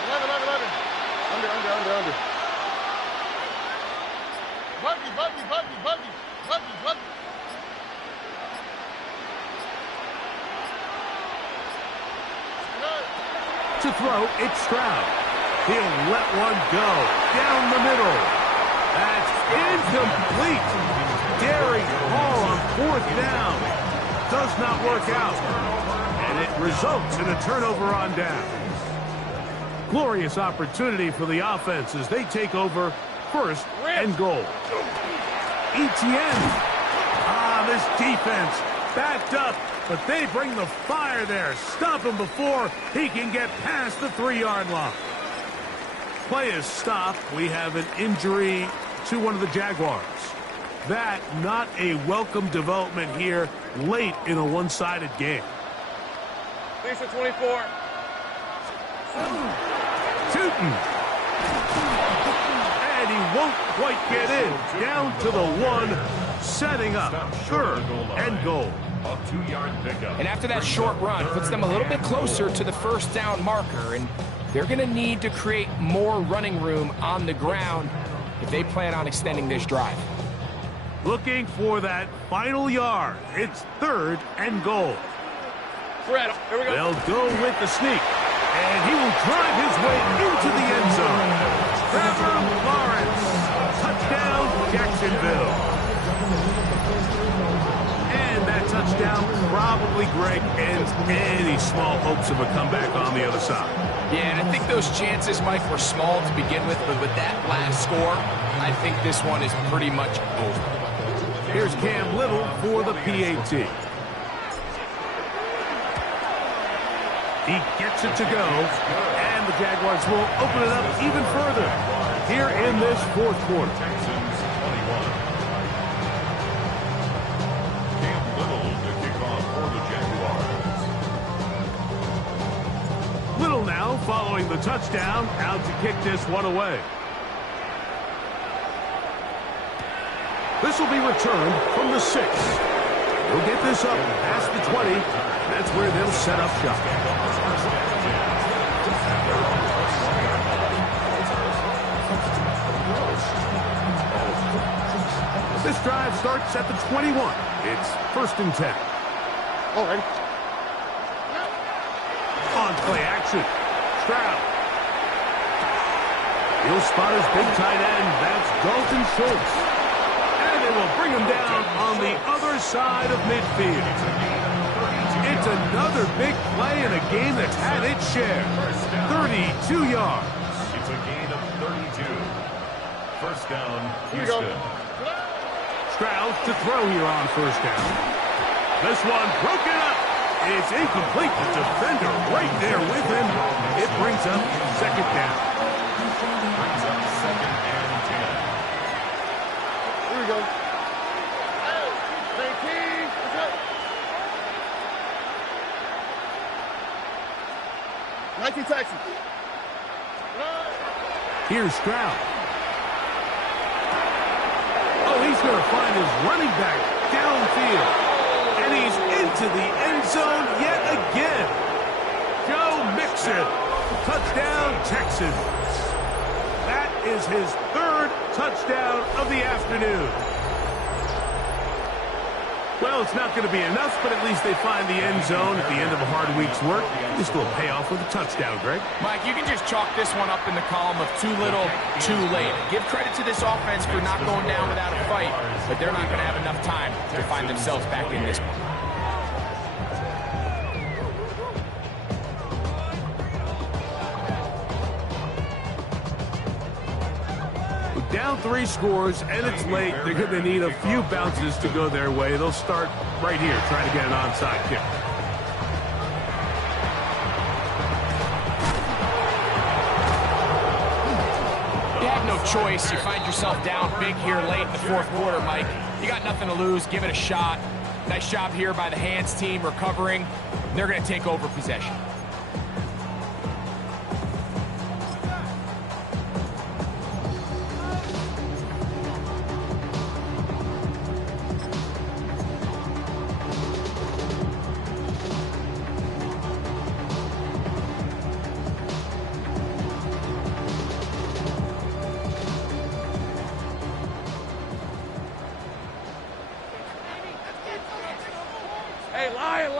11. Under. Buggy, buggy, buggy, buggy, buggy, buggy. To throw, it's Stroud. He'll let one go down the middle. That's incomplete. Daring ball on 4th down. Does not work out. And it results in a turnover on down. Glorious opportunity for the offense as they take over 1st and goal. Etienne. This defense backed up, but they bring the fire there. Stop him before he can get past the 3-yard line. Play is stopped. We have an injury to one of the Jaguars. That not a welcome development here late in a one-sided game. Lisa 24. Tootin. And he won't quite get in. Down to the 1, setting up 3rd and goal. A 2-yard pickup. And after that short run, puts them a little bit closer to the 1st down marker, and they're going to need to create more running room on the ground if they plan on extending this drive. Looking for that final yard. It's 3rd and goal. Fred, here we go. They'll go with the sneak, and he will drive his way into the end zone. Trevor Lawrence, touchdown, Jacksonville. And that touchdown probably, Greg, ends any small hopes of a comeback on the other side. Yeah, and I think those chances, Mike, were small to begin with, but with that last score, I think this one is pretty much over. Here's Cam Little for the PAT. He gets it to go, and the Jaguars will open it up even further here in this 4th quarter. Texans 21. Cam Little to kick off for the Jaguars. Little now following the touchdown, out to kick this one away. This will be returned from the 6. They'll get this up past the 20. That's where they'll set up shop. This drive starts at the 21. It's 1st and 10. All right. On play action. Stroud. He'll spot his big tight end. That's Dalton Schultz. And they will bring him down on the other side of midfield. It's another big play in a game that's had its share. 32 yards. It's a gain of 32. 1st down, Here we go. Houston. Stroud to throw here on 1st down. This one broken up. It's incomplete. The defender right there with him. It brings up 2nd down. Brings up 2nd and 10. Here we go. 19. Let's go. 19 Texans. Here's Stroud. Oh, he's going to find his running back downfield. And he's into the end zone yet again. Joe Mixon. Touchdown, Texans. That is his 3rd touchdown of the afternoon. Well, it's not going to be enough, but at least they find the end zone at the end of a hard week's work. This will pay off with a touchdown, Greg. Mike, you can just chalk this one up in the column of too little, too late. Give credit to this offense for not going down without a fight, but they're not going to have enough time to find themselves back in this one. Down 3 scores, and it's late. They're going to need a few bounces to go their way. They'll start right here, trying to get an onside kick. You have no choice. You find yourself down big here late in the 4th quarter, Mike. You got nothing to lose. Give it a shot. Nice job here by the hands team recovering. They're going to take over possession. Hey, Lion.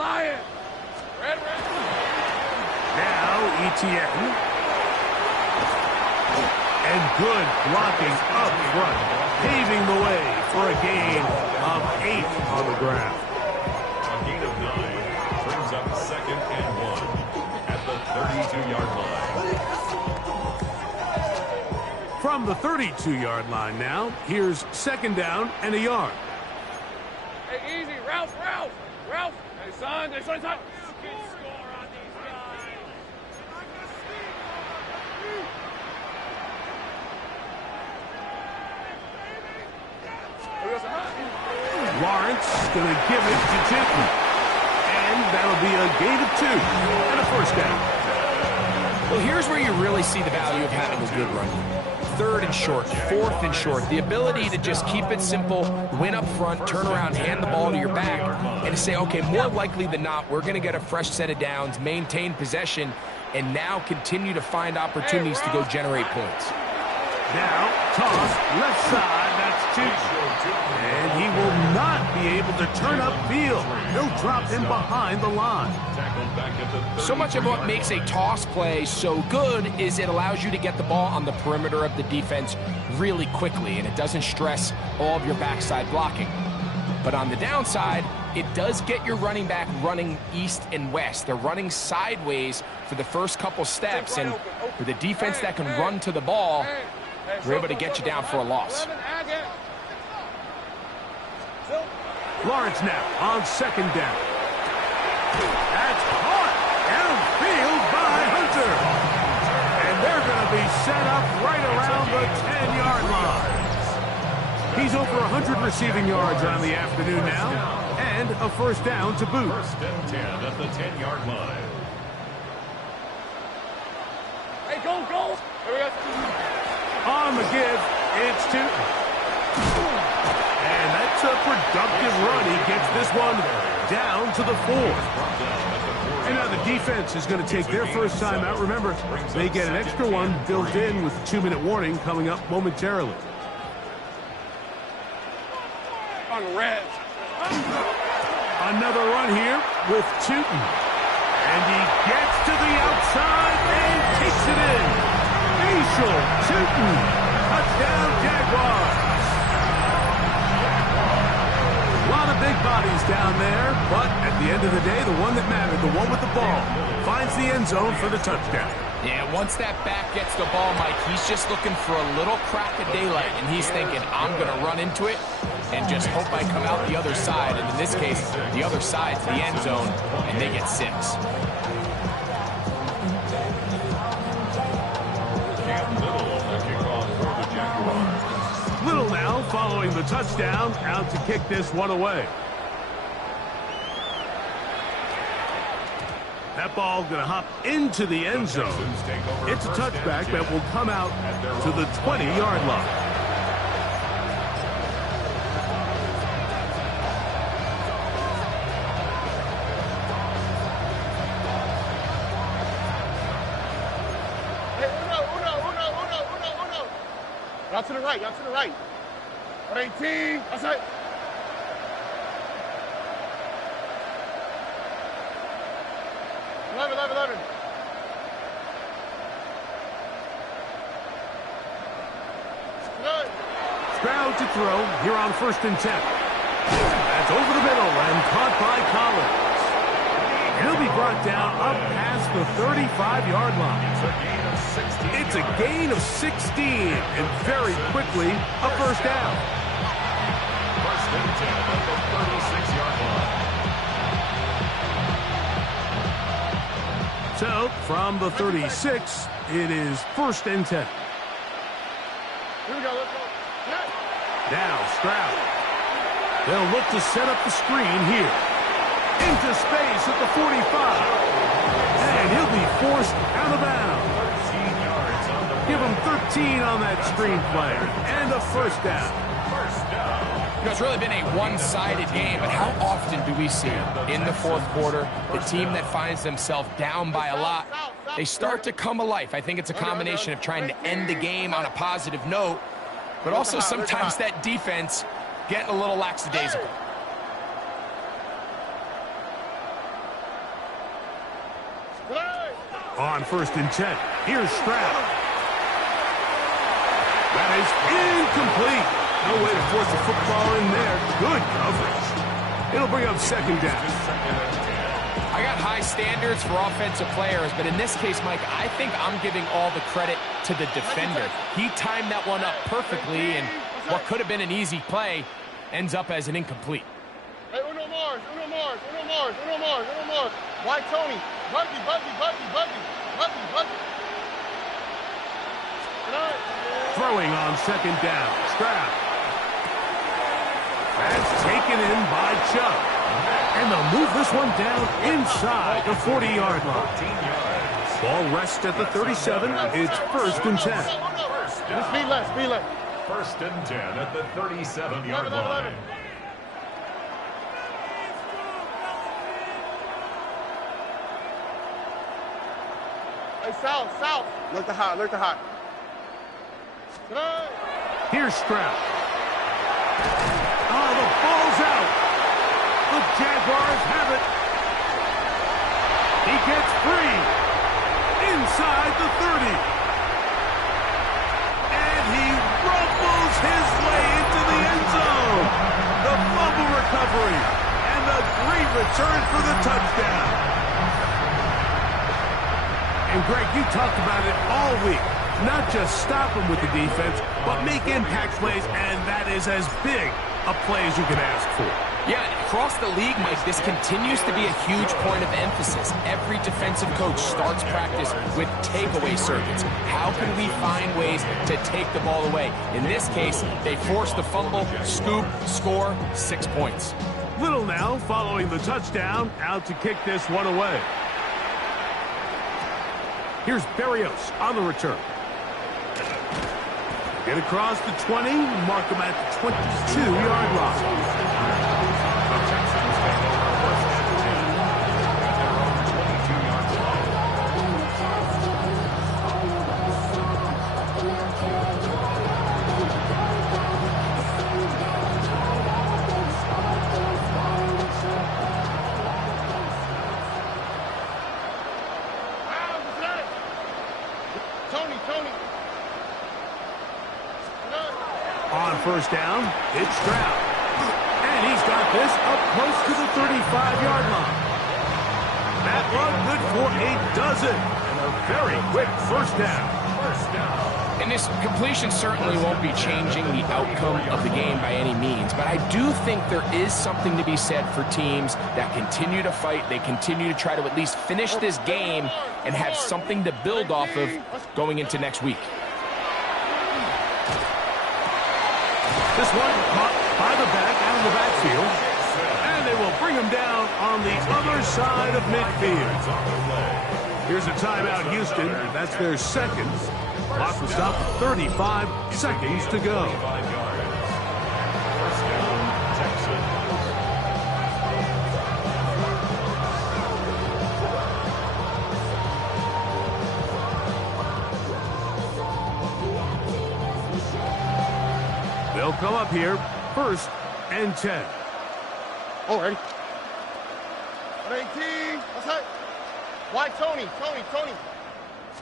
Red. Now ETN. And good blocking up front, paving the way for a gain of 8 on the ground. A gain of 9 brings up 2nd and 1 at the 32-yard line. From the 32-yard line now, here's 2nd down and a yard. Hey, easy, Ralph. Hey, son. You can score on these guys. Lawrence going to give it to Chitton. And that'll be a gain of 2 and a first down. Well, here's where you really see the value of having a good run. 3rd and short, 4th and short. The ability to just keep it simple, win up front, turn around, hand the ball to your back, and to say, okay, more likely than not, we're going to get a fresh set of downs, maintain possession, and now continue to find opportunities to go generate points. Now, toss, left side, that's Chitton. And he will not be able to turn upfield. He'll drop him behind the line. So much of what makes a toss play so good is it allows you to get the ball on the perimeter of the defense really quickly, and it doesn't stress all of your backside blocking. But on the downside, it does get your running back running east and west. They're running sideways for the first couple steps, and with a defense that can run to the ball, we're able to get you down for a loss. Lawrence now on 2nd down. That's caught downfield by Hunter. And they're going to be set up right around the 10-yard line. He's over 100 receiving yards on the afternoon now, and a first down to boot. 1st and 10 at the 10-yard line. Hey, go. Here we go. On the give, it's Chitton. And that's a productive run. He gets this one down to the 4. And now the defense is going to take their first time out. Remember, they get an extra one built in with a 2-minute warning coming up momentarily. On red. Another run here with Chitton. And he gets to the outside and takes it in. Facial Chitton. Touchdown Jaguars. A lot of big bodies down there, but at the end of the day, the one that mattered, the one with the ball, finds the end zone for the touchdown. Yeah, once that back gets the ball, Mike, he's just looking for a little crack of daylight, and he's thinking, I'm going to run into it and just hope I come out the other side. And in this case, the other side's the end zone, and they get 6. Little now following the touchdown, out to kick this one away. That ball going to hop into the end zone. It's a touchback that will come out to the 20-yard line. Hey, uno. Out to the right. 18. That's it. Eleven. Stroud to throw here on 1st and 10. That's over the middle and caught by Collins. He'll be brought down up past the 35-yard line. It's a gain of 16, and very quickly a first down. 1st and 10 at the 36-yard line. So, from the 36, it is 1st and 10. Here we go. Let's go. Now, Stroud. They'll look to set up the screen here. Into space at the 45. And he'll be forced out of bounds. Give him 13 on that screen play. And a first down. You know, it's really been a one-sided game, but how often do we see in the 4th quarter the team that finds themselves down by a lot, they start to come alive? I think it's a combination of trying to end the game on a positive note, but also sometimes that defense getting a little lackadaisical. On 1st and 10, here's Stroud. That is incomplete. No way to force the football in there. Good coverage. It'll bring up 2nd down. I got high standards for offensive players, but in this case, Mike, I think I'm giving all the credit to the defender. He timed that one up perfectly, and what could have been an easy play ends up as an incomplete. Hey, Uno Mars. Why Tony? Buggy. Throwing on 2nd down. Stroud. That's taken in by Chubb. And they'll move this one down inside the 40-yard line. Ball rests at the 37. It's 1st and 10. Speed left. 1st and 10 at the 37-yard line. Hey, south. Look the hot. Here's Stroud. Oh, the ball's out. The Jaguars have it. He gets free inside the 30. And he rumbles his way into the end zone. The fumble recovery and the great return for the touchdown. And Greg, you talked about it all week. Not just stop him with the defense, but make impact plays, and that is as big a play as you can ask for. Yeah, across the league, Mike, this continues to be a huge point of emphasis. Every defensive coach starts practice with takeaway circuits. How can we find ways to take the ball away? In this case, they forced the fumble, scoop, score, 6 points. Little now following the touchdown, out to kick this one away. Here's Berrios on the return. Get across the 20, mark him at the 22-yard line. Tony. On 1st down, it's Stroud. And he's got this up close to the 35-yard line. That run good for a dozen. And a very quick 1st down. And this completion certainly won't be changing the outcome of the game by any means, but I do think there is something to be said for teams that continue to fight. They continue to try to at least finish this game and have something to build off of going into next week. This one caught by the back out of the backfield, and they will bring him down on the other side of midfield. Here's a timeout, Houston. That's their 2nd. Clock will stop at 35 seconds to go. They'll come up here, 1st and 10. Oh, ready. 18. That's right. Why Tony?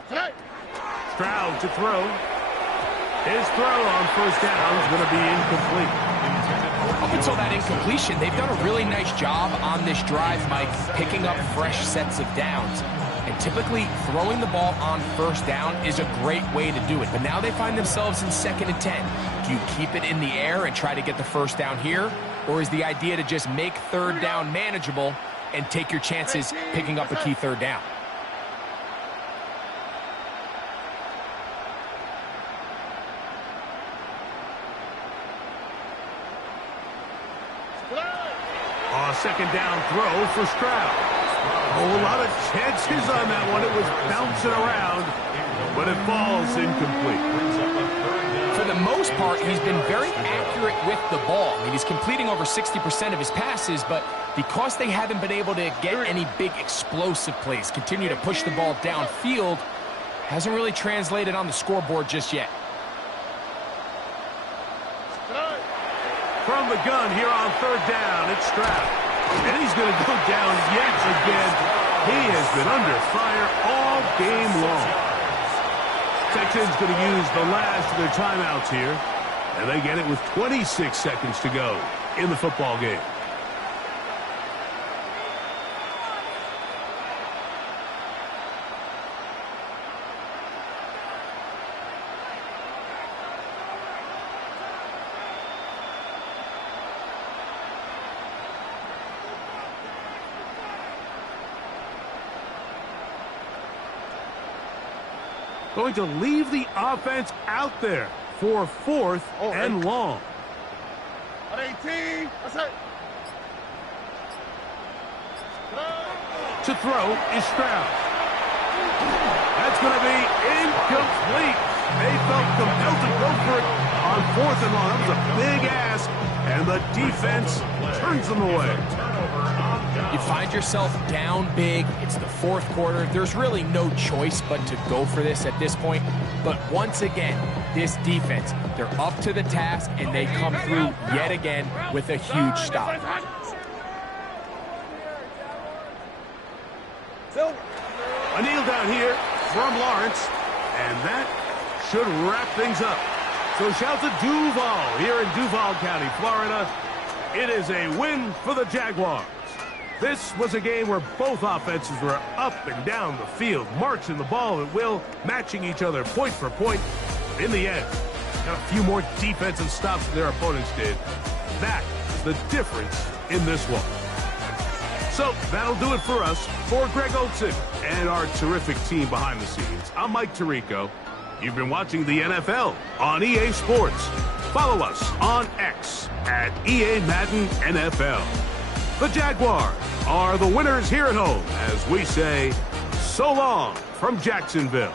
Tonight. Stroud to throw. His throw on 1st down is going to be incomplete. Up until that incompletion, they've done a really nice job on this drive, Mike, picking up fresh sets of downs. And typically, throwing the ball on 1st down is a great way to do it. But now they find themselves in 2nd and 10. Do you keep it in the air and try to get the 1st down here? Or is the idea to just make 3rd down manageable and take your chances picking up a key 3rd down? A 2nd down throw for Stroud. Oh, a lot of chances on that one. It was bouncing around, but it falls incomplete. For the most part, he's been very accurate with the ball. I mean, he's completing over 60% of his passes, but because they haven't been able to get any big explosive plays, continue to push the ball downfield, hasn't really translated on the scoreboard just yet. From the gun here on 3rd down, it's Stroud. And he's going to go down yet again. He has been under fire all game long. Texans going to use the last of their timeouts here, and they get it with 26 seconds to go in the football game. Going to leave the offense out there for 4th and long. On 18, that's it. To throw is Stroud. That's going to be incomplete. They felt compelled to go for it on 4th and long. That was a big ask, and the defense turns them away. You find yourself down big. It's the 4th quarter. There's really no choice but to go for this at this point. But once again, this defense, they're up to the task, and they come through yet again with a huge stop. A kneel down here from Lawrence, and that should wrap things up. So shout to Duval here in Duval County, Florida. It is a win for the Jaguars. This was a game where both offenses were up and down the field, marching the ball at will, matching each other point for point. In the end, got a few more defensive stops than their opponents did. That is the difference in this one. So that'll do it for us. For Greg Olson and our terrific team behind the scenes, I'm Mike Tirico. You've been watching the NFL on EA Sports. Follow us on X at EA Madden NFL. The Jaguars are the winners here at home as we say so long from Jacksonville.